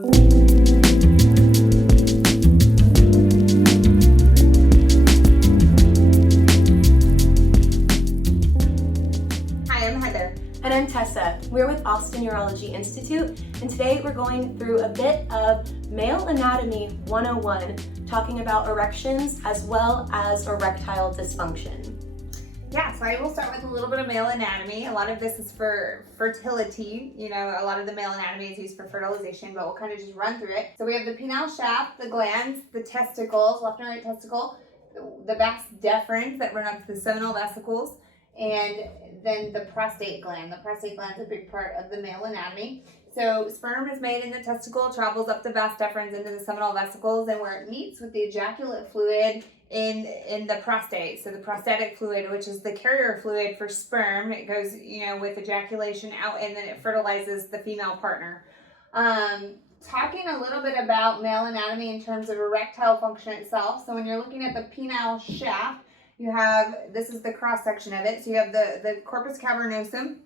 And I'm Tessa. We're with Austin Urology Institute, and today we're going through a bit of Male Anatomy 101, talking about erections as well as erectile dysfunction. Yeah, so I will start with a little bit of male anatomy. A lot of this is for fertility. You know, a lot of the male anatomy is used for fertilization, but we'll kind of just run through it. So we have the penile shaft, the glands, the testicles, left and right testicle, the vas deferens that run up to the seminal vesicles, and then the prostate gland. The prostate gland is a big part of the male anatomy. So sperm is made in the testicle, travels up the vas deferens into the seminal vesicles, and where it meets with the ejaculate fluid in the prostate. So the prostatic fluid, which is the carrier fluid for sperm, it goes, with ejaculation out, and then it fertilizes the female partner. Talking a little bit about male anatomy in terms of erectile function itself. So when you're looking at the penile shaft, you have, this is the cross section of it. So you have the corpus cavernosum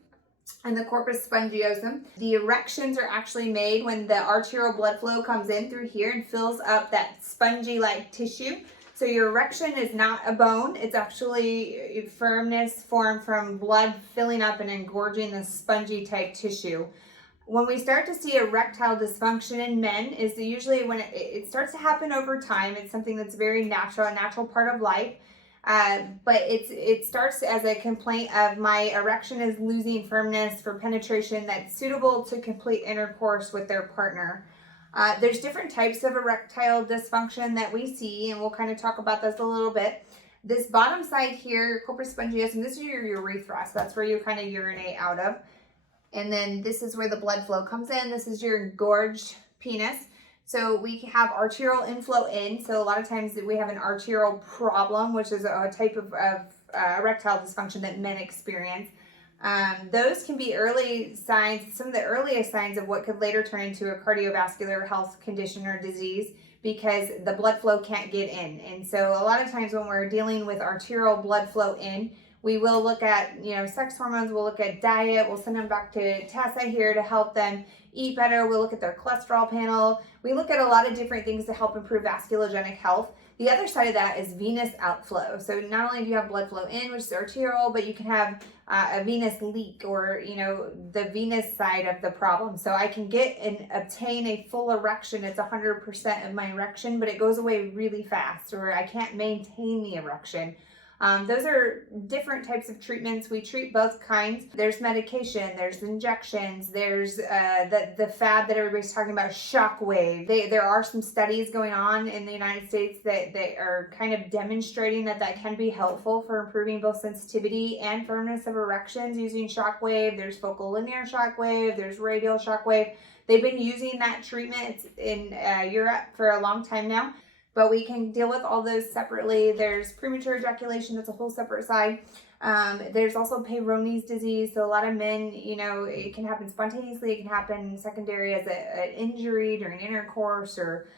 and the corpus spongiosum. The erections are actually made when the arterial blood flow comes in through here and fills up that spongy-like tissue. So your erection is not a bone. It's actually firmness formed from blood filling up and engorging the spongy type tissue. When we start to see erectile dysfunction in men is usually when it starts to happen over time. It's something that's very natural, a natural part of life. But it starts as a complaint of my erection is losing firmness for penetration that's suitable to complete intercourse with their partner. There's different types of erectile dysfunction that we see, and we'll kind of talk about this a little bit. This bottom side here, corpus spongiosum, this is your urethra, so that's where you kind of urinate out of. And then this is where the blood flow comes in. This is your engorged penis. So we have arterial inflow in. So a lot of times we have an arterial problem, which is a type of erectile dysfunction that men experience. Those can be early signs, some of the earliest signs of what could later turn into a cardiovascular health condition or disease, because the blood flow can't get in. And so a lot of times when we're dealing with arterial blood flow in, we will look at, sex hormones, we'll look at diet, we'll send them back to Tessa here to help them eat better. We'll look at their cholesterol panel. We look at a lot of different things to help improve vasculogenic health. The other side of that is venous outflow. So not only do you have blood flow in, which is arterial, but you can have a venous leak, or, the venous side of the problem. So I can get and obtain a full erection. It's 100% of my erection, but it goes away really fast, or I can't maintain the erection. Those are different types of treatments. We treat both kinds. There's medication, there's injections, there's the fad that everybody's talking about, shockwave. There are some studies going on in the United States that are kind of demonstrating that can be helpful for improving both sensitivity and firmness of erections using shockwave. There's focal linear shockwave, there's radial shockwave. They've been using that treatment in Europe for a long time now. But we can deal with all those separately. There's premature ejaculation, that's a whole separate side. There's also Peyronie's disease. So a lot of men, it can happen spontaneously. It can happen secondary as an injury during intercourse, or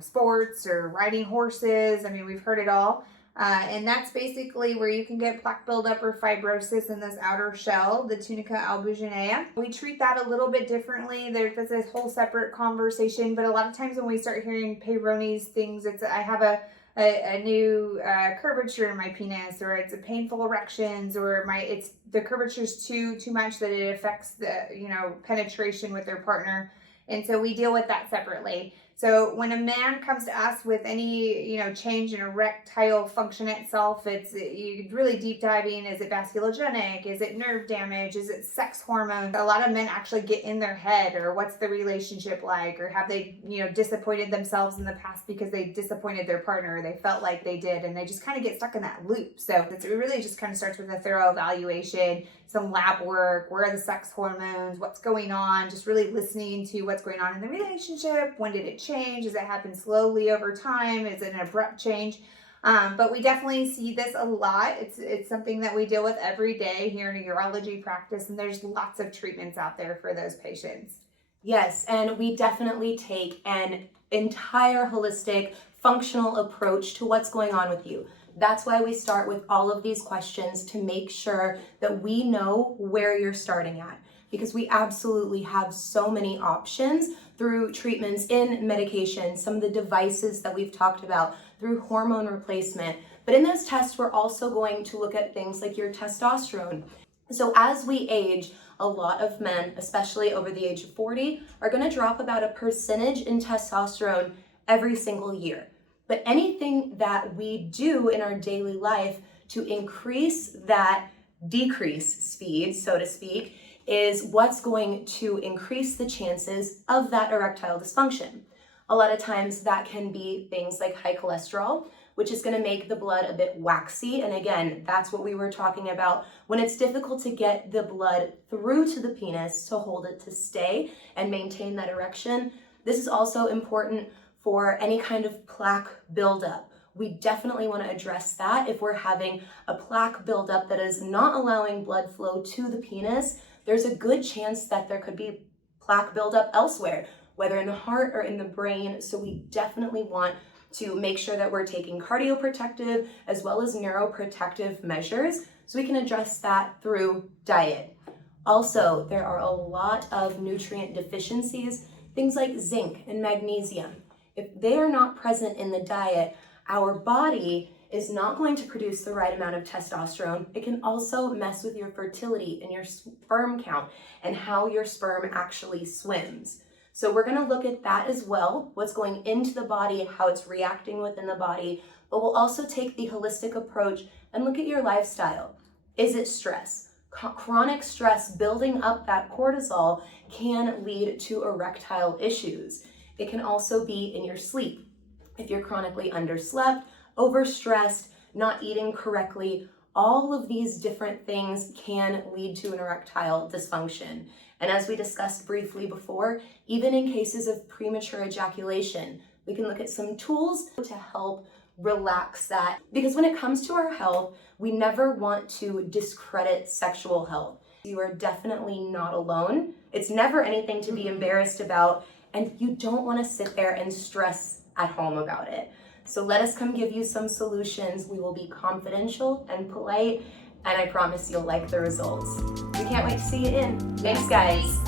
sports, or riding horses. I mean, we've heard it all. And that's basically where you can get plaque buildup or fibrosis in this outer shell, the tunica albuginea. We treat that a little bit differently. That's a whole separate conversation, but a lot of times when we start hearing Peyronie's things, I have a new curvature in my penis, or it's a painful erections, or the curvature's too much that it affects the penetration with their partner. And so we deal with that separately. So when a man comes to us with any, change in erectile function itself, it's really deep diving. Is it vasculogenic? Is it nerve damage? Is it sex hormones? A lot of men actually get in their head, or what's the relationship like? Or have they, disappointed themselves in the past because they disappointed their partner, or they felt like they did, and they just kind of get stuck in that loop. So it really just kind of starts with a thorough evaluation, some lab work, where are the sex hormones, what's going on, just really listening to what's going on in the relationship. When did it change? Does it happen slowly over time? Is it an abrupt change? But we definitely see this a lot. It's something that we deal with every day here in a urology practice, and there's lots of treatments out there for those patients. Yes, and we definitely take an entire holistic, functional approach to what's going on with you. That's why we start with all of these questions, to make sure that we know where you're starting at. because we absolutely have so many options through treatments in medication, some of the devices that we've talked about, through hormone replacement. But in those tests, we're also going to look at things like your testosterone. So as we age, a lot of men, especially over the age of 40, are going to drop about a percentage in testosterone every single year. But anything that we do in our daily life to increase that decrease speed, so to speak, is what's going to increase the chances of that erectile dysfunction. A lot of times that can be things like high cholesterol, which is going to make the blood a bit waxy. And again, that's what we were talking about when it's difficult to get the blood through to the penis to hold it to stay and maintain that erection. This is also important for any kind of plaque buildup. We definitely want to address that. If we're having a plaque buildup that is not allowing blood flow to the penis, there's a good chance that there could be plaque buildup elsewhere, whether in the heart or in the brain. So we definitely want to make sure that we're taking cardioprotective as well as neuroprotective measures so we can address that through diet. Also, there are a lot of nutrient deficiencies, things like zinc and magnesium. If they are not present in the diet, our body is not going to produce the right amount of testosterone. It can also mess with your fertility and your sperm count and how your sperm actually swims. So we're going to look at that as well, what's going into the body, how it's reacting within the body, but we'll also take the holistic approach and look at your lifestyle. Is it stress? Chronic stress building up that cortisol can lead to erectile issues. It can also be in your sleep. If you're chronically underslept, overstressed, not eating correctly, all of these different things can lead to an erectile dysfunction. And as we discussed briefly before, even in cases of premature ejaculation, we can look at some tools to help relax that. Because when it comes to our health, we never want to discredit sexual health. You are definitely not alone. It's never anything to be embarrassed about, and you don't want to sit there and stress at home about it. So let us come give you some solutions. We will be confidential and polite, and I promise you'll like the results. We can't wait to see you in. Thanks, guys.